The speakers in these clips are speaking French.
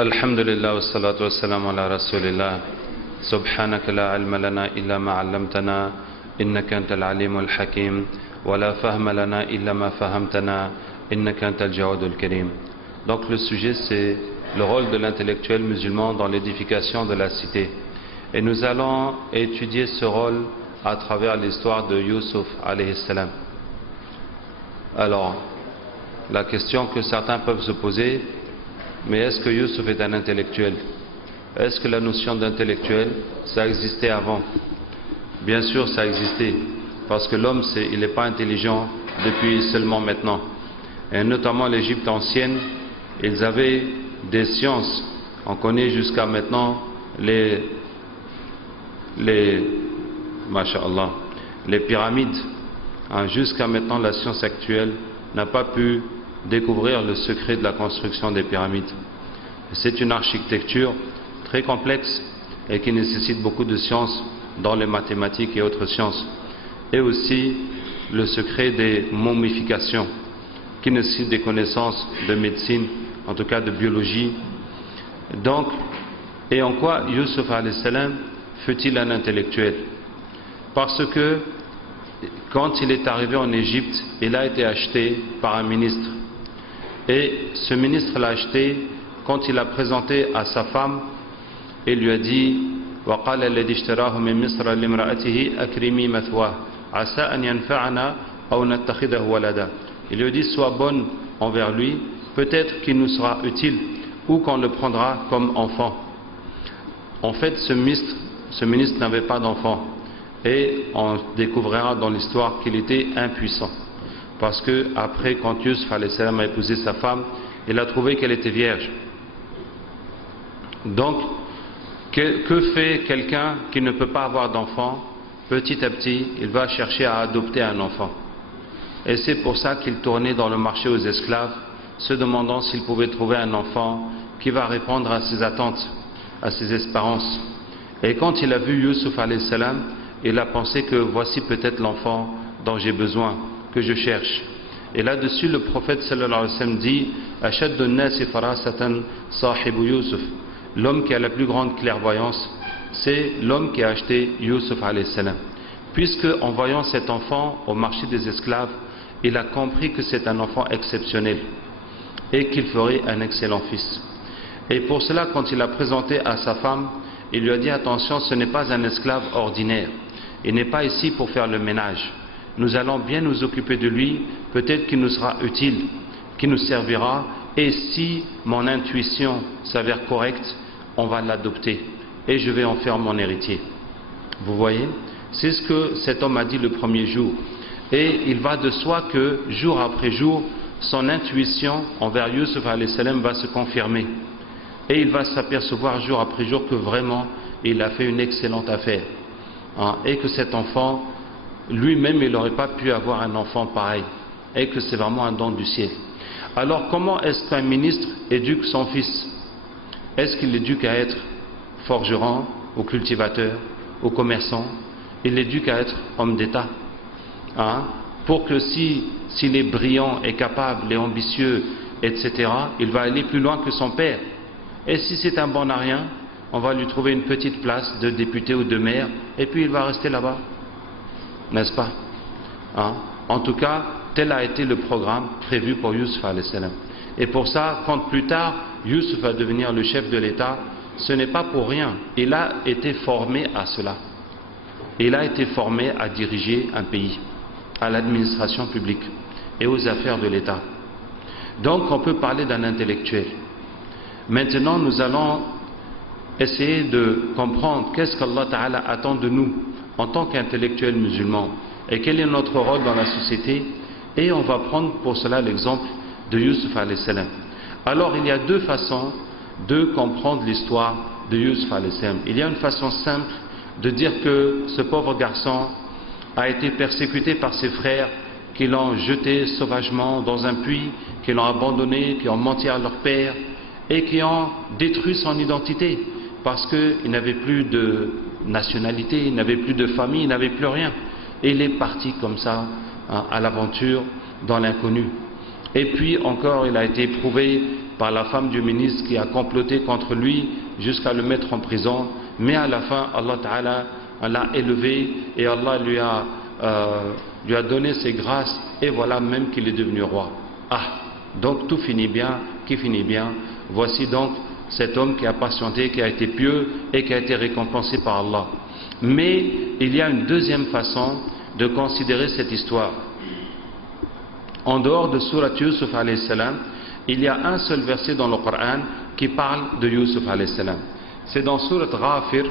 الحمد لله والصلاة والسلام على رسول الله سبحانك لا علم لنا إلا ما علمتنا إنك أنت العليم الحكيم ولا فهم لنا إلا ما فهمتنا إنك أنت الجواد الكريم. Donc le sujet c'est le rôle de l'intellectuel musulman dans l'édification de la cité. Et nous allons étudier ce rôle à travers l'histoire de Youssouf alayhi salam. Alors, la question que certains peuvent se poser, mais est-ce que Youssouf est un intellectuel? Est-ce que la notion d'intellectuel, ça existait avant? Bien sûr, ça existait, parce que l'homme, il n'est pas intelligent depuis seulement maintenant. Et notamment l'Égypte ancienne, ils avaient des sciences. On connaît jusqu'à maintenant les pyramides. Jusqu'à maintenant, la science actuelle n'a pas pu découvrir le secret de la construction des pyramides. C'est une architecture très complexe et qui nécessite beaucoup de sciences dans les mathématiques et autres sciences. Et aussi le secret des momifications qui nécessitent des connaissances de médecine, en tout cas de biologie. Donc, et en quoi Youssouf alayhi salam fut-il un intellectuel? Parce que quand il est arrivé en Égypte, il a été acheté par un ministre. Et ce ministre l'a acheté quand il a présenté à sa femme et lui a dit وَقَالَ الَّذِي اشْتَرَاهُ مِنْ مِصْرَ لِامْرَأَتِهِ أَكْرِمِي مَثْوَاهُ عَسَىٰ أَنْ يَنْفَعَنَا أَوْ نَتَّخِذَهُ وَلَدًا. Il lui a dit sois bonne envers lui, peut-être qu'il nous sera utile ou qu'on le prendra comme enfant. En fait, ce ministre n'avait pas d'enfant et on découvrira dans l'histoire qu'il était impuissant. Parce que après, quand Youssouf alayhi salam a épousé sa femme, il a trouvé qu'elle était vierge. Donc, que fait quelqu'un qui ne peut pas avoir d'enfant? Petit à petit, il va chercher à adopter un enfant. Et c'est pour ça qu'il tournait dans le marché aux esclaves, se demandant s'il pouvait trouver un enfant qui va répondre à ses attentes, à ses espérances. Et quand il a vu Youssouf alayhi salam, il a pensé que voici peut-être l'enfant dont j'ai besoin, que je cherche. Et là-dessus, le prophète sallallahu alayhi wa sallam dit Ashaddu an-nasi farasatan sahibu Youssouf. L'homme qui a la plus grande clairvoyance, c'est l'homme qui a acheté Youssouf alayhi salam. Puisque en voyant cet enfant au marché des esclaves, il a compris que c'est un enfant exceptionnel et qu'il ferait un excellent fils. Et pour cela, quand il a présenté à sa femme, il lui a dit attention, ce n'est pas un esclave ordinaire. Il n'est pas ici pour faire le ménage. Nous allons bien nous occuper de lui, peut-être qu'il nous sera utile, qu'il nous servira, et si mon intuition s'avère correcte, on va l'adopter, et je vais en faire mon héritier. Vous voyez? C'est ce que cet homme a dit le premier jour. Et il va de soi que, jour après jour, son intuition envers Youssouf alayhi salam va se confirmer. Et il va s'apercevoir jour après jour que vraiment, il a fait une excellente affaire. Et que cet enfant, lui-même, il n'aurait pas pu avoir un enfant pareil, et que c'est vraiment un don du ciel. Alors comment est-ce qu'un ministre éduque son fils? Est-ce qu'il l'éduque à être forgeron, ou cultivateur, ou commerçant? Il l'éduque à être homme d'État, pour que s'il est brillant et capable et ambitieux, etc., il va aller plus loin que son père. Et si c'est un bon à rien, on va lui trouver une petite place de député ou de maire, et puis il va rester là-bas. N'est-ce pas? En tout cas, tel a été le programme prévu pour Youssouf alayhi salam. Et pour ça, quand plus tard, Youssouf va devenir le chef de l'État, ce n'est pas pour rien. Il a été formé à cela. Il a été formé à diriger un pays, à l'administration publique et aux affaires de l'État. Donc, on peut parler d'un intellectuel. Maintenant, nous allons essayer de comprendre qu'est-ce qu'Allah Ta'ala attend de nous en tant qu'intellectuels musulmans et quel est notre rôle dans la société, et on va prendre pour cela l'exemple de Youssouf alayhi salam. Alors il y a deux façons de comprendre l'histoire de Youssouf alayhi salam. Il y a une façon simple de dire que ce pauvre garçon a été persécuté par ses frères qui l'ont jeté sauvagement dans un puits, qui l'ont abandonné, qui ont menti à leur père et qui ont détruit son identité parce qu'il n'avait plus de nationalité, il n'avait plus de famille, il n'avait plus rien. Et il est parti comme ça à l'aventure dans l'inconnu. Et puis encore, il a été éprouvé par la femme du ministre qui a comploté contre lui jusqu'à le mettre en prison. Mais à la fin, Allah Ta'ala l'a élevé et Allah lui a donné ses grâces, et voilà même qu'il est devenu roi. Ah, donc tout finit bien, qui finit bien. Voici donc cet homme qui a patienté, qui a été pieux et qui a été récompensé par Allah. Mais il y a une deuxième façon de considérer cette histoire. En dehors de Surat Yusuf alayhi salam, il y a un seul verset dans le Coran qui parle de Yusuf alayhi salam. C'est dans Surat Ghafir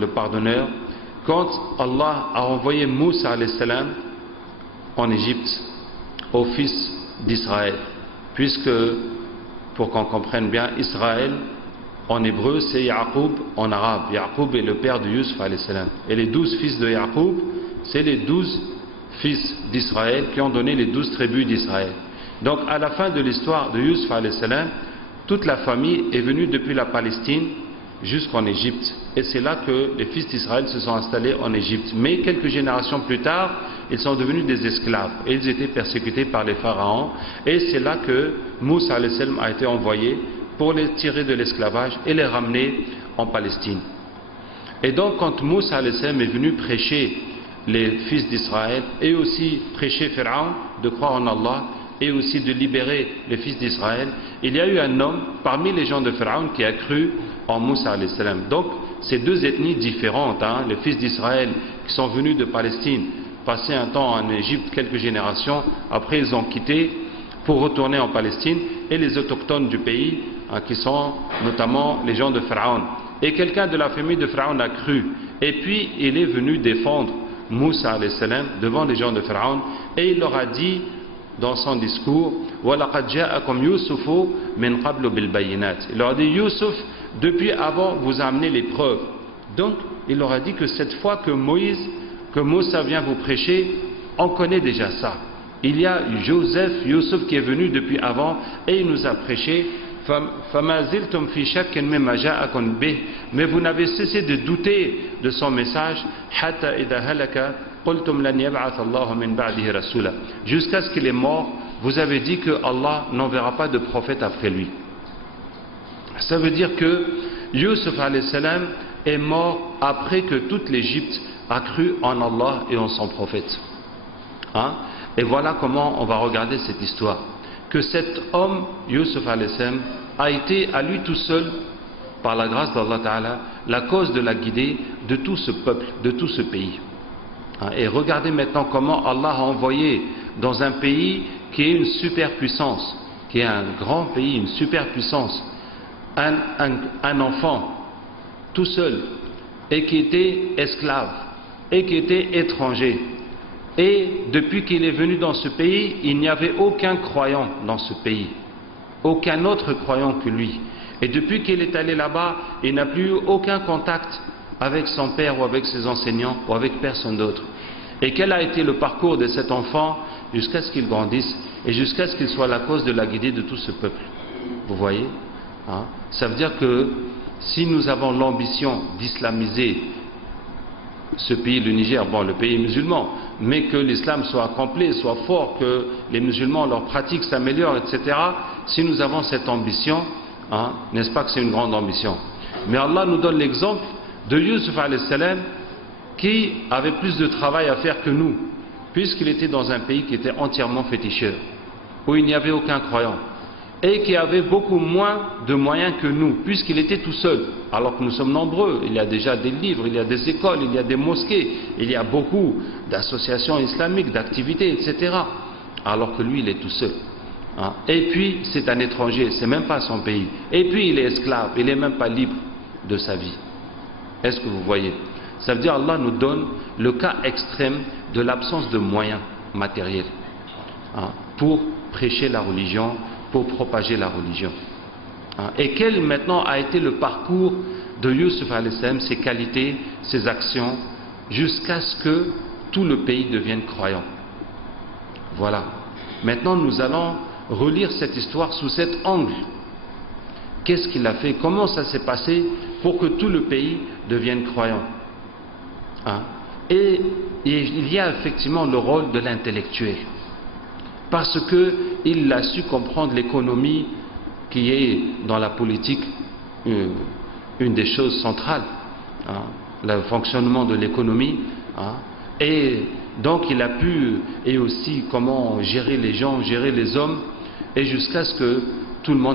le pardonneur, quand Allah a envoyé Moussa alayhi salam en Égypte au fils d'Israël, puisque, pour qu'on comprenne bien, Israël en hébreu c'est Yaqub en arabe. Yaqub est le père de Yusuf alayhi salam, et les 12 fils de Yaqub, c'est les 12 fils d'Israël qui ont donné les 12 tribus d'Israël. Donc à la fin de l'histoire de Yusuf alayhi salam, toute la famille est venue depuis la Palestine jusqu'en Égypte, et c'est là que les fils d'Israël se sont installés en Égypte. Mais quelques générations plus tard, ils sont devenus des esclaves et ils étaient persécutés par les pharaons, et c'est là que Moussa alayhi salam a été envoyé pour les tirer de l'esclavage et les ramener en Palestine. Et donc quand Moussa alayhi salam est venu prêcher les fils d'Israël et aussi prêcher Pharaon de croire en Allah et aussi de libérer les fils d'Israël, il y a eu un homme parmi les gens de Pharaon qui a cru en Moussa alayhi salam. Donc ces deux ethnies différentes, les fils d'Israël qui sont venus de Palestine, passer un temps en Égypte, quelques générations, après ils ont quitté pour retourner en Palestine, et les autochtones du pays, qui sont notamment les gens de Pharaon. Et quelqu'un de la famille de Pharaon a cru, et puis il est venu défendre Moussa alayhi salam devant les gens de Pharaon, et il leur a dit dans son discours, وَلَقَدْ جَاءَكُمْ يُوسُفُ مِنْ قَبْلُ بِالْبَيِّنَاتِ. Il leur a dit, Youssouf, depuis avant vous a amené les preuves. Donc il leur a dit que cette fois que Moussa vient vous prêcher, on connaît déjà ça. Il y a Youssouf qui est venu depuis avant et il nous a prêché. Mais vous n'avez cessé de douter de son message jusqu'à ce qu'il est mort. Vous avez dit que Allah n'enverra pas de prophète après lui. Ça veut dire que Yusuf alayhi salam est mort après que toute l'Égypte a cru en Allah et en son prophète. Et voilà comment on va regarder cette histoire. Que cet homme, Yusuf alayhi salam, a été à lui tout seul, par la grâce d'Allah Ta'ala, la cause de la guidée de tout ce peuple, de tout ce pays. Et regardez maintenant comment Allah a envoyé dans un pays qui est une superpuissance, qui est un grand pays, une superpuissance, un enfant tout seul, et qui était esclave, et qui était étranger. Et depuis qu'il est venu dans ce pays, il n'y avait aucun croyant dans ce pays, aucun autre croyant que lui. Et depuis qu'il est allé là-bas, il n'a plus eu aucun contact avec son père ou avec ses enseignants ou avec personne d'autre. Et quel a été le parcours de cet enfant jusqu'à ce qu'il grandisse et jusqu'à ce qu'il soit la cause de la guidée de tout ce peuple. Vous voyez, ça veut dire que si nous avons l'ambition d'islamiser ce pays, le Niger, bon, le pays musulman, mais que l'islam soit complet, soit fort, que les musulmans, leurs pratiques s'améliorent, etc. Si nous avons cette ambition, n'est-ce pas que c'est une grande ambition? Mais Allah nous donne l'exemple de Yusuf alayhi salam qui avait plus de travail à faire que nous, puisqu'il était dans un pays qui était entièrement féticheur, où il n'y avait aucun croyant, et qui avait beaucoup moins de moyens que nous, puisqu'il était tout seul, alors que nous sommes nombreux. Il y a déjà des livres, il y a des écoles, il y a des mosquées, il y a beaucoup d'associations islamiques, d'activités, etc. Alors que lui, il est tout seul. Et puis, c'est un étranger, c'est même pas son pays. Et puis, il est esclave, il n'est même pas libre de sa vie. Est-ce que vous voyez? Ça veut dire Allah nous donne le cas extrême de l'absence de moyens matériels pour prêcher la religion, pour propager la religion. Et quel maintenant a été le parcours de Yusuf alayhi salam, ses qualités, ses actions, jusqu'à ce que tout le pays devienne croyant. Voilà. Maintenant nous allons relire cette histoire sous cet angle. Qu'est-ce qu'il a fait? Comment ça s'est passé pour que tout le pays devienne croyant? Et il y a effectivement le rôle de l'intellectuel. parce qu'il a su comprendre l'économie qui est dans la politique une des choses centrales, hein, le fonctionnement de l'économie, hein, et donc il a pu, et aussi comment gérer les gens, gérer les hommes, et jusqu'à ce que tout le monde